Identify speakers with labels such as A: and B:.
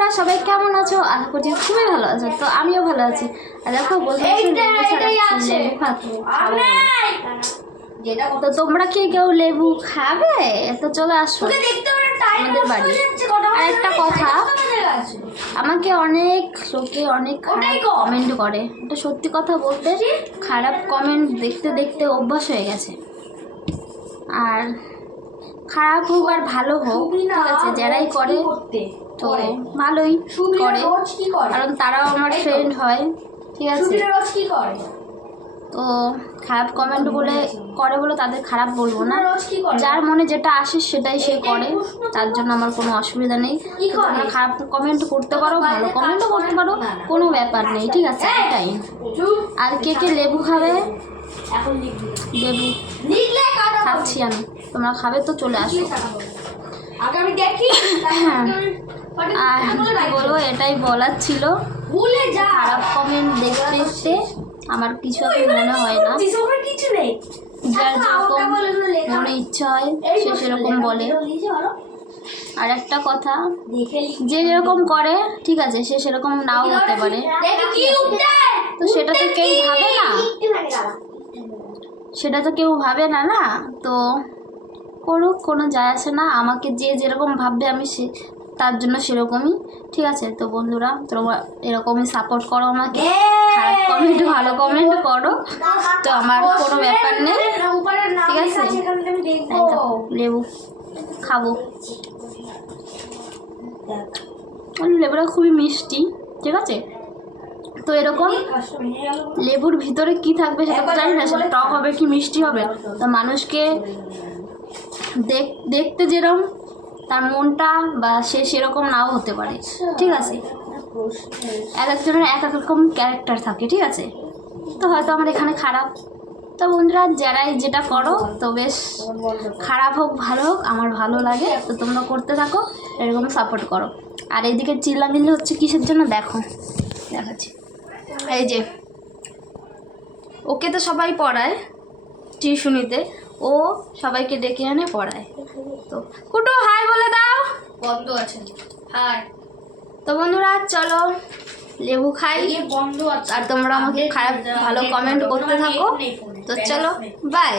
A: বন্ধুরা সবাই কেমন আছো? আশা করছি খুবই ভালো আছো। তো আমিও ভালো আছি। আর দেখো তো তোমরা কি কেউ লেবু খাবে? তো চলে আসো। আমাদের বাড়ি। আর একটা কথা, আমাকে অনেক লোকে অনেক খারাপ কমেন্ট করে। এটা সত্যি কথা বলতে খারাপ কমেন্ট দেখতে দেখতে অভ্যাস হয়ে গেছে। আর খারাপ হোক আর ভালো হোক ঠিক আছে যারাই করে তো ভালোই করে। কারণ তারাও আমার ফ্রেন্ড হয় ঠিক আছে। তো খারাপ কমেন্ট বলে করে বলে তাদের খারাপ বলব না যার মনে যেটা আসে সেটাই সে করে তার জন্য আমার কোনো অসুবিধা নেই? তোমরা খারাপ কমেন্ট করতে পারো ভালো কমেন্টও করতে পারো কোনো ব্যাপার নেই ঠিক আছে আর কে কে লেবু খাবে?
B: এখন
A: লেবু খাচ্ছি আমি। তোমরা খাবে তো চলে আসো।
B: দেখি
A: আর বলব এটাই বলার ছিল।
B: ভুলে যা।
A: খারাপ কমেন্ট দেখতে দেখতে আমার কিছু মনে হয় না।
B: কিছু নেই।
A: যার যেরকম। মনে ইচ্ছা হয় সে সেরকম বলে। আর একটা কথা যে যেরকম করে ঠিক আছে সে সেরকম নাও হতে পারে। তো সেটা তো কেউ ভাবে না। সেটা তো কেউ ভাবে না না? তো করুক কোনো যায় আসে না। আমাকে যে যেরকম ভাববে আমি সে তার জন্য সেরকমই। ঠিক আছে? তো বন্ধুরা তোমরা এরকমই সাপোর্ট করো আমাকে। খারাপ কমেন্ট ভালো কমেন্ট করো। তো আমার কোনো ব্যাপার নেই। ঠিক আছে? লেবু খাব। লেবুটা খুবই মিষ্টি। ঠিক আছে? তো এরকম লেবুর ভিতরে কি থাকবে সেটা তো জানি না সেটা টক হবে কি মিষ্টি হবে? তো মানুষকে দেখ দেখতে যেরকম তার মনটা বা সে সেরকম নাও হতে পারে। ঠিক আছে? এক একজনের এক এক রকম ক্যারেক্টার থাকে ঠিক আছে? তো হয়তো আমার এখানে খারাপ। তো বন্ধুরা যারাই যেটা করো তো বেশ খারাপ হোক ভালো হোক আমার ভালো লাগে। তো তোমরা করতে থাকো এরকম সাপোর্ট করো। আর এইদিকে চিল্লামিল্লি হচ্ছে কিসের জন্য? দেখো দেখাচ্ছি। এই যে ওকে তো সবাই পড়ায় টিউশনিতে ও সবাইকে ডেকে আনে পড়ায়। তো কুটু হাই বলে দাও।
B: বন্ধ আছে। হাই।
A: তো বন্ধুরা চলো লেবু খাই।
B: বন্ধ আছে।
A: আর তোমরা আমাকে খারাপ ভালো কমেন্ট করতে থাকো। তো চলো বাই